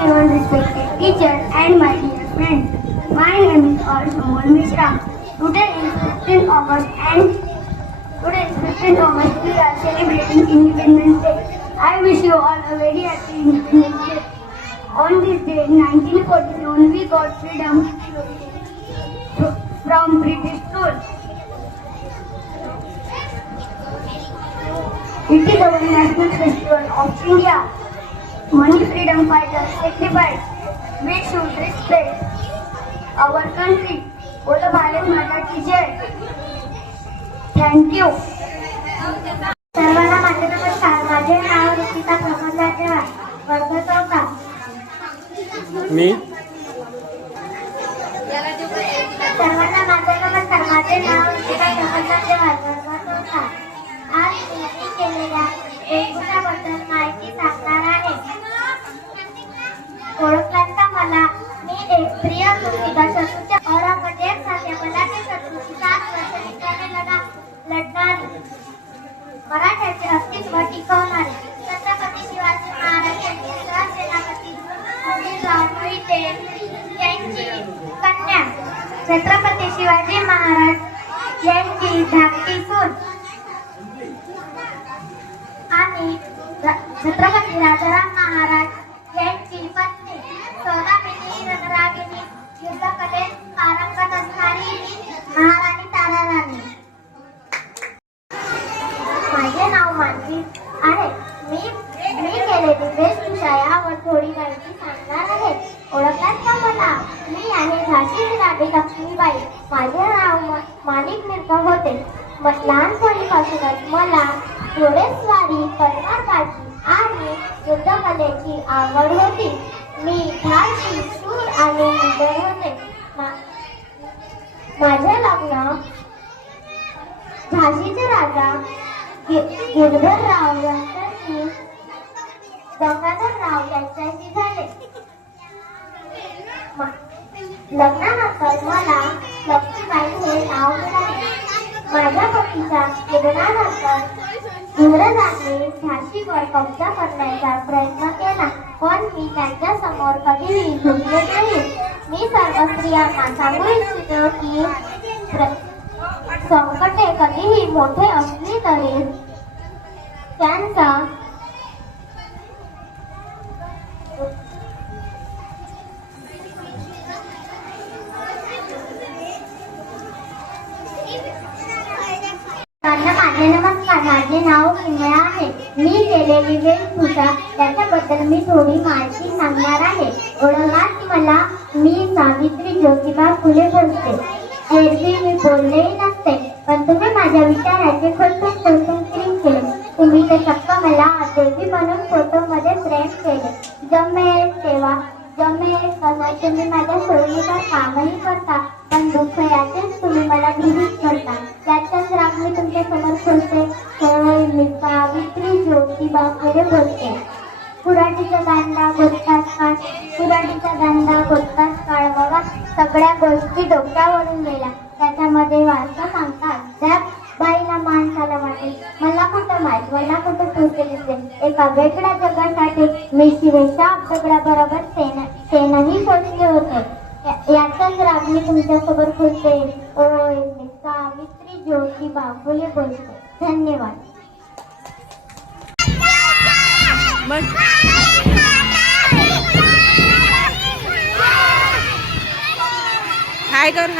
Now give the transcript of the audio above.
Respected teacher and my dear friends. My name is Arshmol Mishra. Today is 15th August we are celebrating Independence Day. I wish you all a very happy Independence Day. On this day in 1947 we got freedom from British rule. It is our national festival of India. Many freedom fighters sacrificed. We should respect our country. बोलो भारत माता की जय. Thank you. सर्वांना माझे नमस्कार. माझे नाव रुचिता प्रमोद लाटेवार. वर्ग 4. मी सर्वांना माझे नमस्कार. माझे नाव रुचिता प्रमोद लाटेवार. वर्ग 4. आज मी केलेल्या वेशभूषाबद्दल माहिती सांगणार आहे. ओळखलात का मला? मी एक प्रिय मुलगा शत्रूच्या औरंगजेब सारख्या बलाढ्य शत्रूची 7 वर्ष निघालेला लढणारी, मराठ्याचे अस्तित्व टिकवणारे छत्रपती शिवाजी महाराज यांचे सहसेनापती अहिल्याबाई मोहिते यांची कन्या छत्रपती शिवाजी महाराज यांची धाकटी सून आणि छत्रपती राजाराम महाराज यांची पत्नी सौदामिनी रणरागिणी, युद्धकलेत पारंगत असणारी महाराणी ताराराणी. माझे नाव मानवी आहे. मी केलेली वेशभूषा यावर थोडी माहिती सांगणार आहे. ओळखलात का मला? मी आहे झाशीची राणी लक्ष्मीबाई. माझे नाव माणिक मिर्का होते. लहानपणीपासूनच मला घोडेस्वारी, तलवारबाजी आणि युद्धकलेची आवड होती. मी धाडसी, शूर आणि निडर होते. माझे लग्न झाशीचे राजा गिरधरराव यांच्याशी गंगाधरराव यांच्याशी झाले. लग्नानंतर मला लक्ष्मीबाई हे नाव मिळाले. माझ्या पतीच्या निधनानंतर इंग्रजांनी झाशीवर कब्जा करण्याचा प्रयत्न केला, पण मी त्यांच्या समोर कधीही झुकले नाही. मी सर्व स्त्रियांना सांगू इच्छितो की संकटे कधीही मोठे असली तरी त्यांचा माझे नमस्कार. माझे नाव किमया आहे. मी केलेली वेशभूषा त्याच्याबद्दल मी थोडी माहिती सांगणार आहे. ओळखलात मला? मी सावित्री ज्योतिबा फुले बोलते. एरवी मी बोललेही नसते, पण तुम्ही माझ्या विचाराचे खोलून केले. तुम्ही ते चक्क मला देवी म्हणून फोटोमध्ये फ्रेम केले. जमेल तेव्हा जमेल कसं तुम्ही माझ्या सोयीनुसार कामही करता, पण दुःख याचेच तुम्ही मला भीतीच करता. त्याचाच राग मी तुमच्या समोर खोलते. मी सावित्री ज्योतिबा फुले बोलते. कुऱ्हाडीचा दांडा गोदताच काळ बाबा सगळ्या गोष्टी डोक्यावरून गेल्या. त्याच्यामध्ये वार्ता सांगतात त्या बाईला माणसाला वाटेल. मला कुठं माहित, मला कुठं तुझे दिसेल. एका वेगळ्या जगासाठी मी शिवेशा दगडाबरोबर सेनाही सोडले होते. याचाच राग मी तुमच्यासोबत बोलते. ओय मी सावित्री ज्योतिबा फुले बोलते. धन्यवाद. हाय कर.